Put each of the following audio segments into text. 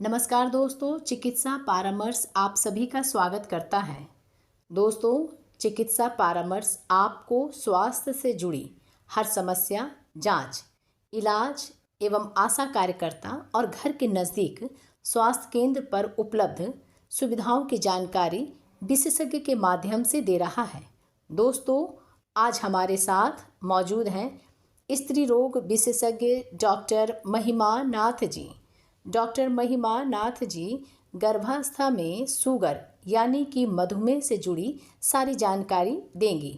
नमस्कार दोस्तों, चिकित्सा परामर्श आप सभी का स्वागत करता है। दोस्तों, चिकित्सा परामर्श आपको स्वास्थ्य से जुड़ी हर समस्या, जांच, इलाज एवं आशा कार्यकर्ता और घर के नज़दीक स्वास्थ्य केंद्र पर उपलब्ध सुविधाओं की जानकारी विशेषज्ञ के माध्यम से दे रहा है। दोस्तों, आज हमारे साथ मौजूद हैं स्त्री रोग विशेषज्ञ डॉक्टर महिमा नाथ जी। डॉक्टर महिमा नाथ जी गर्भावस्था में शुगर यानी कि मधुमेह से जुड़ी सारी जानकारी देंगी।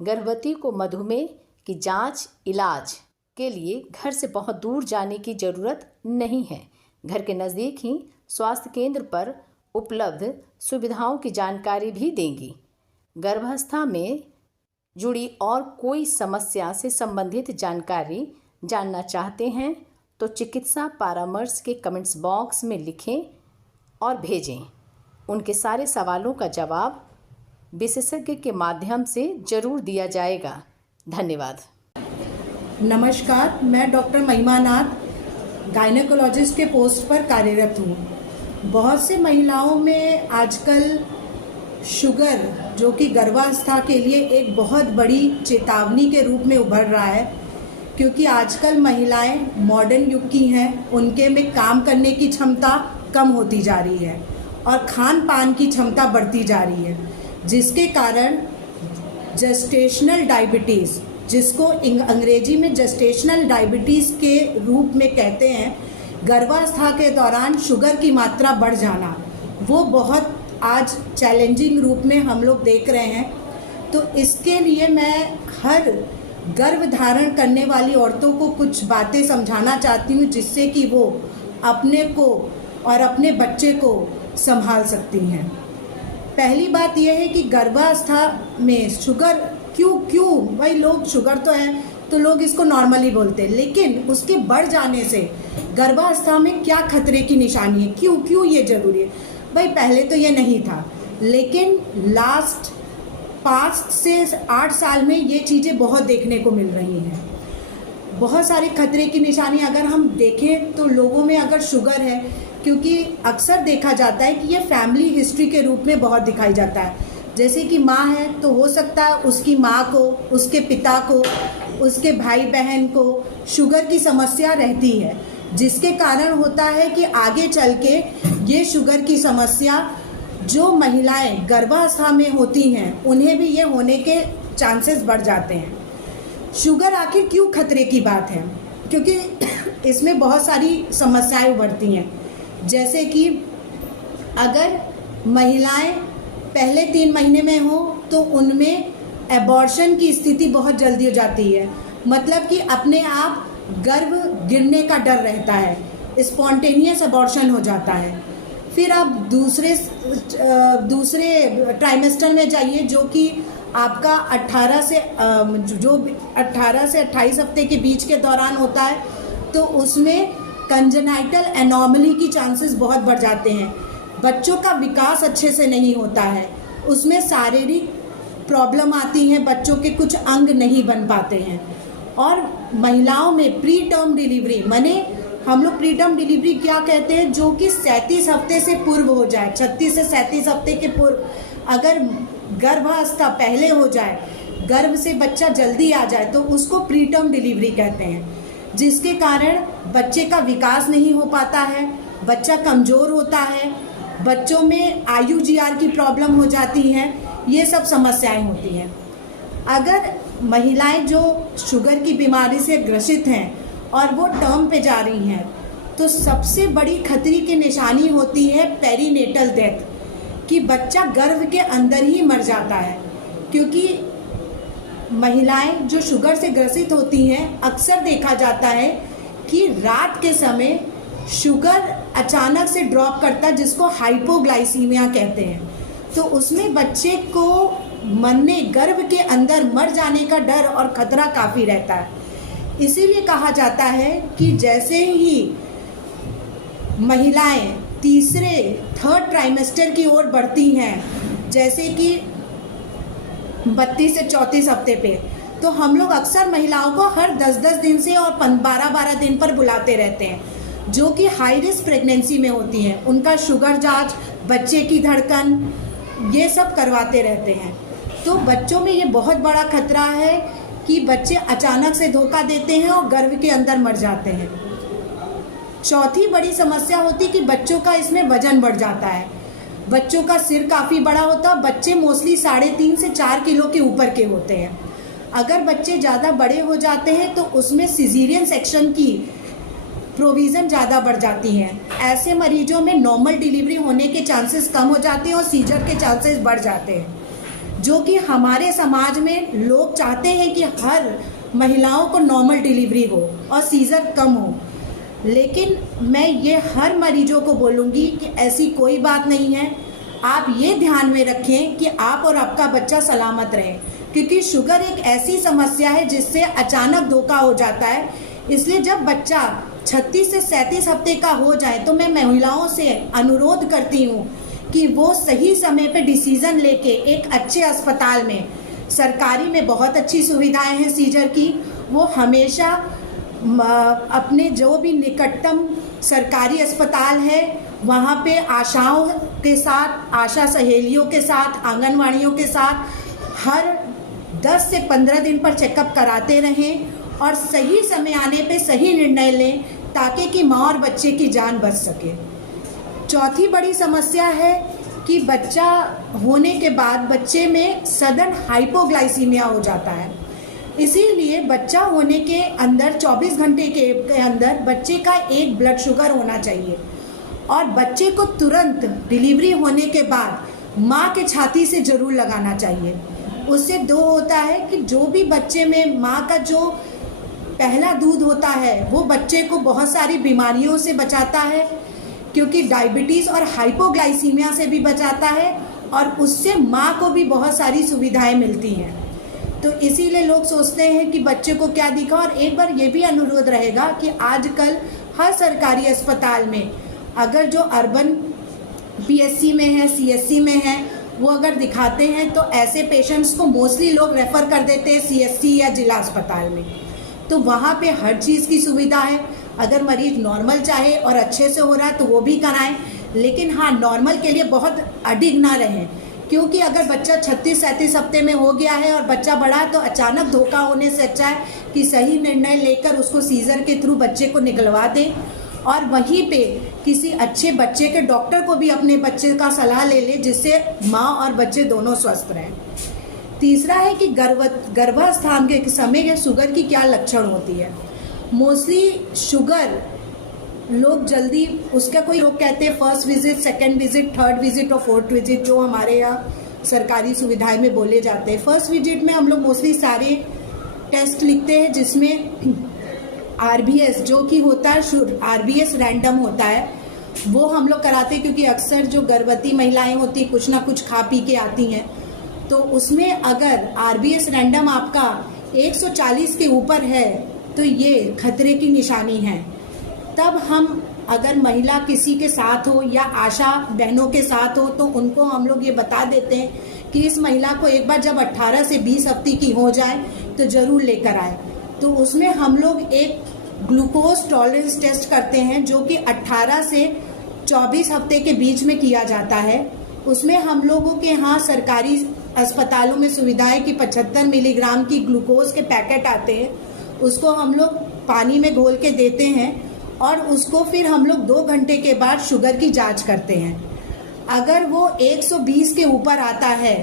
गर्भवती को मधुमेह की जांच, इलाज के लिए घर से बहुत दूर जाने की ज़रूरत नहीं है। घर के नज़दीक ही स्वास्थ्य केंद्र पर उपलब्ध सुविधाओं की जानकारी भी देंगी। गर्भावस्था में जुड़ी और कोई समस्या से संबंधित जानकारी जानना चाहते हैं तो चिकित्सा परामर्श के कमेंट्स बॉक्स में लिखें और भेजें। उनके सारे सवालों का जवाब विशेषज्ञ के माध्यम से जरूर दिया जाएगा। धन्यवाद। नमस्कार, मैं डॉक्टर महिमा नाथ गायनेकोलॉजिस्ट के पोस्ट पर कार्यरत हूँ। बहुत से महिलाओं में आजकल शुगर, जो कि गर्भावस्था के लिए एक बहुत बड़ी चेतावनी के रूप में उभर रहा है, क्योंकि आजकल महिलाएं मॉडर्न युग की हैं, उनके में काम करने की क्षमता कम होती जा रही है और खान पान की क्षमता बढ़ती जा रही है, जिसके कारण जेस्टेशनल डायबिटीज़, जिसको अंग्रेजी में जेस्टेशनल डायबिटीज़ के रूप में कहते हैं, गर्भावस्था के दौरान शुगर की मात्रा बढ़ जाना, वो बहुत आज चैलेंजिंग रूप में हम लोग देख रहे हैं। तो इसके लिए मैं हर गर्भ धारण करने वाली औरतों को कुछ बातें समझाना चाहती हूँ, जिससे कि वो अपने को और अपने बच्चे को संभाल सकती हैं। पहली बात यह है कि गर्भावस्था में शुगर क्यों भाई, लोग शुगर तो है तो लोग इसको नॉर्मली बोलते हैं, लेकिन उसके बढ़ जाने से गर्भावस्था में क्या खतरे की निशानी है, क्यों ये ज़रूरी है। भाई पहले तो ये नहीं था, लेकिन लास्ट 5 से 8 साल में ये चीज़ें बहुत देखने को मिल रही हैं। बहुत सारे खतरे की निशानी अगर हम देखें तो लोगों में अगर शुगर है, क्योंकि अक्सर देखा जाता है कि ये फैमिली हिस्ट्री के रूप में बहुत दिखाई जाता है। जैसे कि माँ है तो हो सकता है उसकी माँ को, उसके पिता को, उसके भाई बहन को शुगर की समस्या रहती है, जिसके कारण होता है कि आगे चल के ये शुगर की समस्या जो महिलाएं गर्भावस्था में होती हैं उन्हें भी ये होने के चांसेस बढ़ जाते हैं। शुगर आखिर क्यों खतरे की बात है? क्योंकि इसमें बहुत सारी समस्याएं उभरती हैं। जैसे कि अगर महिलाएं पहले 3 महीने में हो तो उनमें एबॉर्शन की स्थिति बहुत जल्दी हो जाती है, मतलब कि अपने आप गर्भ गिरने का डर रहता है, स्पॉन्टेनियस एबॉर्शन हो जाता है। फिर आप दूसरे ट्राइमेस्टर में जाइए, जो कि आपका 18 से 28 हफ्ते के बीच के दौरान होता है, तो उसमें कंजेनाइटल एनॉमली की चांसेस बहुत बढ़ जाते हैं। बच्चों का विकास अच्छे से नहीं होता है, उसमें शारीरिक प्रॉब्लम आती हैं, बच्चों के कुछ अंग नहीं बन पाते हैं। और महिलाओं में प्री टर्म डिलीवरी, माने हम लोग प्री टर्म डिलीवरी क्या कहते हैं, जो कि 37 हफ्ते से पूर्व हो जाए, 36 से 37 हफ्ते के पूर्व अगर गर्भावस्था पहले हो जाए, गर्भ से बच्चा जल्दी आ जाए, तो उसको प्री टर्म डिलीवरी कहते हैं, जिसके कारण बच्चे का विकास नहीं हो पाता है, बच्चा कमज़ोर होता है, बच्चों में IUGR की प्रॉब्लम हो जाती है, ये सब समस्याएं होती हैं। अगर महिलाएं जो शुगर की बीमारी से ग्रसित हैं और वो टर्म पे जा रही हैं, तो सबसे बड़ी खतरे की निशानी होती है पेरीनेटल डेथ, कि बच्चा गर्भ के अंदर ही मर जाता है। क्योंकि महिलाएं जो शुगर से ग्रसित होती हैं, अक्सर देखा जाता है कि रात के समय शुगर अचानक से ड्रॉप करता है, जिसको हाइपोग्लाइसीमिया कहते हैं। तो उसमें बच्चे को मरने, गर्भ के अंदर मर जाने का डर और खतरा काफ़ी रहता है। इसीलिए कहा जाता है कि जैसे ही महिलाएं थर्ड ट्राइमेस्टर की ओर बढ़ती हैं, जैसे कि 32 से 34 हफ्ते पे, तो हम लोग अक्सर महिलाओं को हर 10-10 दिन से और 12-12 दिन पर बुलाते रहते हैं। जो कि हाई रिस्क प्रेगनेंसी में होती हैं, उनका शुगर जांच, बच्चे की धड़कन, ये सब करवाते रहते हैं। तो बच्चों में ये बहुत बड़ा खतरा है कि बच्चे अचानक से धोखा देते हैं और गर्भ के अंदर मर जाते हैं। चौथी बड़ी समस्या होती कि बच्चों का इसमें वजन बढ़ जाता है। बच्चों का सिर काफ़ी बड़ा होता है, बच्चे मोस्टली 3.5 से 4 किलो के ऊपर के होते हैं। अगर बच्चे ज़्यादा बड़े हो जाते हैं तो उसमें सिजेरियन सेक्शन की प्रोविज़न ज़्यादा बढ़ जाती हैं। ऐसे मरीजों में नॉर्मल डिलीवरी होने के चांसेस कम हो जाते हैं और सीजर के चांसेस बढ़ जाते हैं, जो कि हमारे समाज में लोग चाहते हैं कि हर महिलाओं को नॉर्मल डिलीवरी हो और सीजर कम हो। लेकिन मैं ये हर मरीजों को बोलूँगी कि ऐसी कोई बात नहीं है। आप ये ध्यान में रखें कि आप और आपका बच्चा सलामत रहें, क्योंकि शुगर एक ऐसी समस्या है जिससे अचानक धोखा हो जाता है। इसलिए जब बच्चा 36 से 37 हफ्ते का हो जाए तो मैं महिलाओं से अनुरोध करती हूँ कि वो सही समय पे डिसीज़न लेके एक अच्छे अस्पताल में, सरकारी में बहुत अच्छी सुविधाएं हैं सीजर की, वो हमेशा अपने जो भी निकटतम सरकारी अस्पताल है वहाँ पे आशाओं के साथ, आशा सहेलियों के साथ, आंगनवाड़ियों के साथ हर 10 से 15 दिन पर चेकअप कराते रहें और सही समय आने पे सही निर्णय लें, ताकि कि माँ और बच्चे की जान बच सके। चौथी बड़ी समस्या है कि बच्चा होने के बाद बच्चे में सडन हाइपोग्लाइसीमिया हो जाता है। इसीलिए बच्चा होने के अंदर 24 घंटे के अंदर बच्चे का एक ब्लड शुगर होना चाहिए और बच्चे को तुरंत डिलीवरी होने के बाद माँ के छाती से ज़रूर लगाना चाहिए। उससे दो होता है कि जो भी बच्चे में माँ का जो पहला दूध होता है वो बच्चे को बहुत सारी बीमारियों से बचाता है, क्योंकि डायबिटीज़ और हाइपोग्लाइसीमिया से भी बचाता है और उससे माँ को भी बहुत सारी सुविधाएं मिलती हैं। तो इसीलिए लोग सोचते हैं कि बच्चे को क्या दिखा। और एक बार ये भी अनुरोध रहेगा कि आजकल हर सरकारी अस्पताल में अगर जो अर्बन पीएससी में है, सीएससी में है, वो अगर दिखाते हैं तो ऐसे पेशेंट्स को मोस्टली लोग रेफ़र कर देते हैं सीएससी या जिला अस्पताल में। तो वहाँ पे हर चीज़ की सुविधा है। अगर मरीज नॉर्मल चाहे और अच्छे से हो रहा है तो वो भी कराएं, लेकिन हाँ, नॉर्मल के लिए बहुत अडिग ना रहें, क्योंकि अगर बच्चा 36-37 हफ्ते में हो गया है और बच्चा बड़ा है तो अचानक धोखा होने से अच्छा है कि सही निर्णय लेकर उसको सीजर के थ्रू बच्चे को निकलवा दें और वहीं पे किसी अच्छे बच्चे के डॉक्टर को भी अपने बच्चे का सलाह ले ले, जिससे माँ और बच्चे दोनों स्वस्थ रहें। तीसरा है कि गर्भावस्था के समय शुगर की क्या लक्षण होती है। मोस्टली शुगर लोग जल्दी, उसका कोई लोग कहते हैं first visit, second visit, third visit और फोर्थ विजिट, जो हमारे यहाँ सरकारी सुविधाएं में बोले जाते हैं। फर्स्ट विजिट में हम लोग मोस्टली सारे टेस्ट लिखते हैं, जिसमें आरबीएस जो कि होता है, आरबीएस रैंडम होता है, वो हम लोग कराते हैं, क्योंकि अक्सर जो गर्भवती महिलाएं होती कुछ ना कुछ खा पी के आती हैं। तो उसमें अगर आरबीएस रैंडम आपका 140 के ऊपर है तो ये खतरे की निशानी है। तब हम अगर महिला किसी के साथ हो या आशा बहनों के साथ हो तो उनको हम लोग ये बता देते हैं कि इस महिला को एक बार जब 18 से 20 हफ्ते की हो जाए तो ज़रूर लेकर आए। तो उसमें हम लोग एक ग्लूकोज टॉलरेंस टेस्ट करते हैं, जो कि 18 से 24 हफ्ते के बीच में किया जाता है। उसमें हम लोगों के यहाँ सरकारी अस्पतालों में सुविधाएं कि 75 मिलीग्राम की ग्लूकोज के पैकेट आते हैं, उसको हम लोग पानी में घोल के देते हैं और उसको फिर हम लोग 2 घंटे के बाद शुगर की जांच करते हैं। अगर वो 120 के ऊपर आता है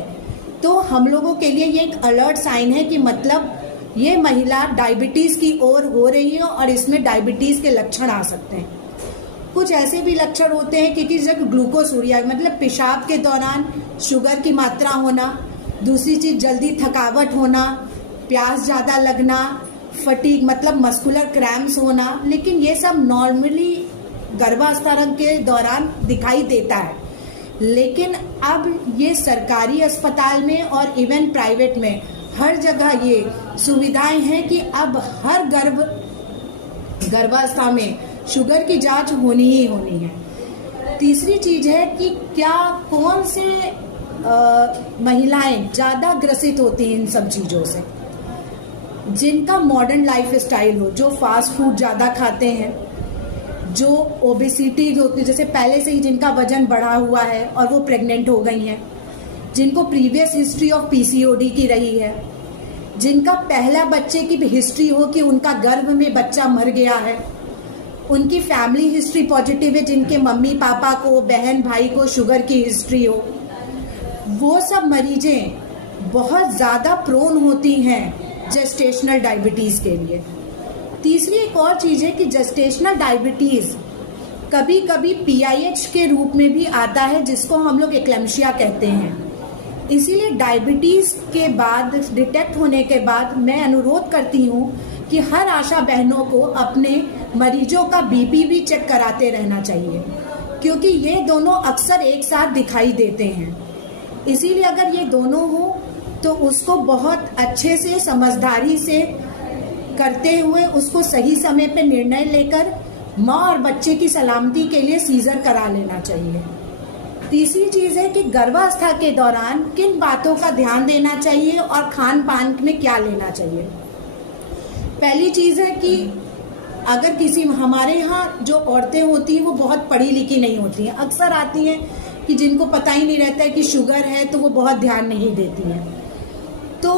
तो हम लोगों के लिए ये एक अलर्ट साइन है कि मतलब ये महिला डायबिटीज़ की ओर हो रही है और इसमें डायबिटीज़ के लक्षण आ सकते हैं। कुछ ऐसे भी लक्षण होते हैं कि जब ग्लूकोसूरिया मतलब पेशाब के दौरान शुगर की मात्रा होना, दूसरी चीज़ जल्दी थकावट होना, प्यास ज़्यादा लगना, फटीग मतलब मस्कुलर क्रैम्प्स होना, लेकिन ये सब नॉर्मली गर्भावस्था के दौरान दिखाई देता है। लेकिन अब ये सरकारी अस्पताल में और इवन प्राइवेट में हर जगह ये सुविधाएं हैं कि अब हर गर्भावस्था में शुगर की जांच होनी ही होनी है। तीसरी चीज़ है कि क्या कौन से महिलाएं ज़्यादा ग्रसित होती हैं इन सब चीज़ों से, जिनका मॉडर्न लाइफ स्टाइल हो, जो फास्ट फूड ज़्यादा खाते हैं, जो ओबेसिटी जो होती है, जैसे पहले से ही जिनका वजन बढ़ा हुआ है और वो प्रेग्नेंट हो गई हैं, जिनको प्रीवियस हिस्ट्री ऑफ पीसीओडी की रही है, जिनका पहला बच्चे की हिस्ट्री हो कि उनका गर्भ में बच्चा मर गया है, उनकी फैमिली हिस्ट्री पॉजिटिव है, जिनके मम्मी पापा को, बहन भाई को शुगर की हिस्ट्री हो, वो सब मरीजें बहुत ज़्यादा प्रोन होती हैं जेस्टेशनल डायबिटीज़ के लिए। तीसरी एक और चीज़ है कि जेस्टेशनल डायबिटीज़ कभी कभी पीआईएच के रूप में भी आता है, जिसको हम लोग एक्लेम्शिया कहते हैं। इसीलिए डायबिटीज़ के बाद, डिटेक्ट होने के बाद, मैं अनुरोध करती हूँ कि हर आशा बहनों को अपने मरीजों का बीपी भी चेक कराते रहना चाहिए, क्योंकि ये दोनों अक्सर एक साथ दिखाई देते हैं। इसीलिए अगर ये दोनों हो तो उसको बहुत अच्छे से, समझदारी से करते हुए, उसको सही समय पे निर्णय लेकर माँ और बच्चे की सलामती के लिए सीजर करा लेना चाहिए। तीसरी चीज़ है कि गर्भावस्था के दौरान किन बातों का ध्यान देना चाहिए और खान पान में क्या लेना चाहिए। पहली चीज़ है कि अगर किसी, हमारे यहाँ जो औरतें होती हैं वो बहुत पढ़ी लिखी नहीं होती हैं, अक्सर आती हैं कि जिनको पता ही नहीं रहता है कि शुगर है, तो वो बहुत ध्यान नहीं देती हैं। तो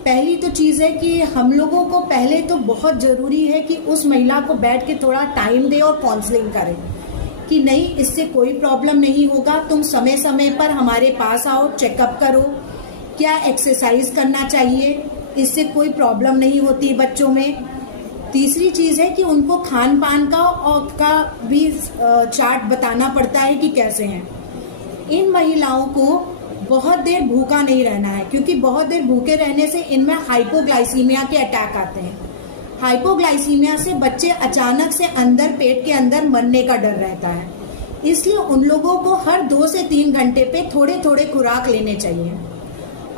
पहली तो चीज़ है कि हम लोगों को पहले तो बहुत ज़रूरी है कि उस महिला को बैठ के थोड़ा टाइम दे और काउंसलिंग करें कि नहीं, इससे कोई प्रॉब्लम नहीं होगा, तुम समय समय पर हमारे पास आओ, चेकअप करो, क्या एक्सरसाइज करना चाहिए, इससे कोई प्रॉब्लम नहीं होती बच्चों में। तीसरी चीज़ है कि उनको खान पान का भी चार्ट बताना पड़ता है कि कैसे हैं। इन महिलाओं को बहुत देर भूखा नहीं रहना है, क्योंकि बहुत देर भूखे रहने से इनमें हाइपोग्लाइसीमिया के अटैक आते हैं। हाइपोग्लाइसीमिया से बच्चे अचानक से अंदर, पेट के अंदर मरने का डर रहता है। इसलिए उन लोगों को हर 2 से 3 घंटे पे थोड़े थोड़े खुराक लेने चाहिए,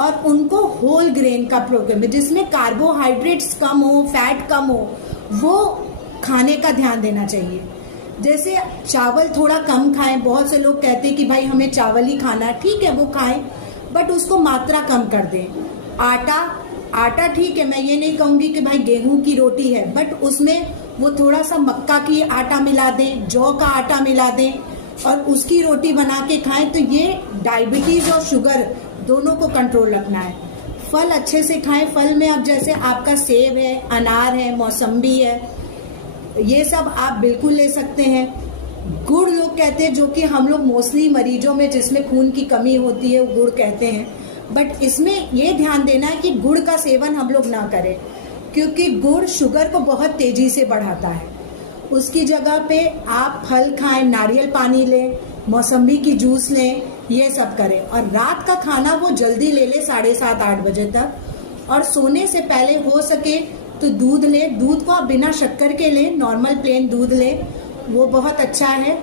और उनको होल ग्रेन का प्रोग्राम है, जिसमें कार्बोहाइड्रेट्स कम हो, फैट कम हो, वो खाने का ध्यान देना चाहिए। जैसे चावल थोड़ा कम खाएं। बहुत से लोग कहते हैं कि भाई हमें चावल ही खाना है, ठीक है वो खाएं, बट उसको मात्रा कम कर दें। आटा ठीक है, मैं ये नहीं कहूँगी कि भाई गेहूं की रोटी है, बट उसमें वो थोड़ा सा मक्का की आटा मिला दें, जौ का आटा मिला दें और उसकी रोटी बना के खाएं। तो ये डायबिटीज़ और शुगर दोनों को कंट्रोल रखना है। फल अच्छे से खाएं। फल में अब जैसे आपका सेब है, अनार है, मौसम्बी है, ये सब आप बिल्कुल ले सकते हैं। गुड़ लोग कहते हैं, जो कि हम लोग मोस्टली मरीजों में जिसमें खून की कमी होती है वो गुड़ कहते हैं, बट इसमें ये ध्यान देना है कि गुड़ का सेवन हम लोग ना करें, क्योंकि गुड़ शुगर को बहुत तेजी से बढ़ाता है। उसकी जगह पे आप फल खाएं, नारियल पानी लें, मौसम्बी की जूस लें, ये सब करें। और रात का खाना वो जल्दी ले ले, 7:30-8 बजे तक। और सोने से पहले हो सके तो दूध लें। दूध को आप बिना शक्कर के लें, नॉर्मल प्लेन दूध लें, वो बहुत अच्छा है।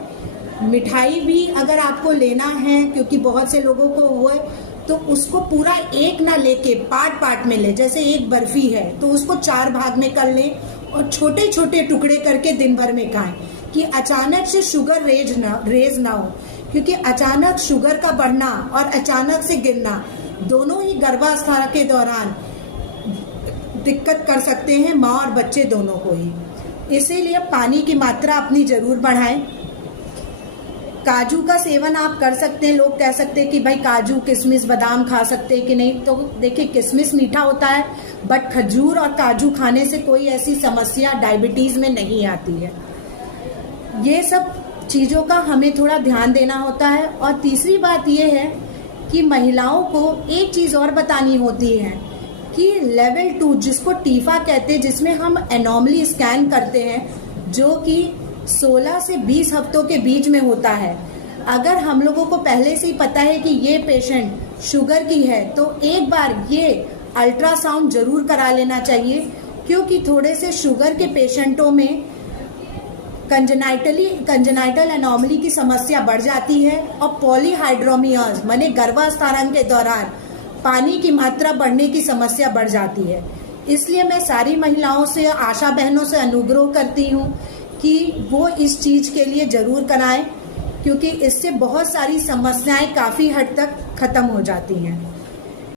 मिठाई भी अगर आपको लेना है, क्योंकि बहुत से लोगों को वो है, तो उसको पूरा एक ना लेके पार्ट में ले। जैसे एक बर्फी है तो उसको 4 भाग में कर लें और छोटे छोटे टुकड़े करके दिन भर में खाएं, कि अचानक से शुगर रेज ना हो, क्योंकि अचानक शुगर का बढ़ना और अचानक से गिरना दोनों ही गर्भावस्था के दौरान दिक्कत कर सकते हैं, माँ और बच्चे दोनों को ही। इसीलिए पानी की मात्रा अपनी जरूर बढ़ाएं। काजू का सेवन आप कर सकते हैं। लोग कह सकते हैं कि भाई काजू, किशमिश, बादाम खा सकते हैं कि नहीं, तो देखिए किशमिश मीठा होता है, बट खजूर और काजू खाने से कोई ऐसी समस्या डायबिटीज़ में नहीं आती है। ये सब चीज़ों का हमें थोड़ा ध्यान देना होता है। और तीसरी बात ये है कि महिलाओं को एक चीज़ और बतानी होती है कि लेवल 2, जिसको टीफा कहते हैं, जिसमें हम एनॉमली स्कैन करते हैं, जो कि 16 से 20 हफ्तों के बीच में होता है। अगर हम लोगों को पहले से ही पता है कि ये पेशेंट शुगर की है, तो एक बार ये अल्ट्रासाउंड जरूर करा लेना चाहिए, क्योंकि थोड़े से शुगर के पेशेंटों में कंजेनाइटल एनॉमली की समस्या बढ़ जाती है, और पॉलीहाइड्रोमियाज माने गर्भावस्था के दौरान पानी की मात्रा बढ़ने की समस्या बढ़ जाती है। इसलिए मैं सारी महिलाओं से, आशा बहनों से अनुरोध करती हूँ कि वो इस चीज़ के लिए ज़रूर कराएं, क्योंकि इससे बहुत सारी समस्याएं काफ़ी हद तक ख़त्म हो जाती हैं।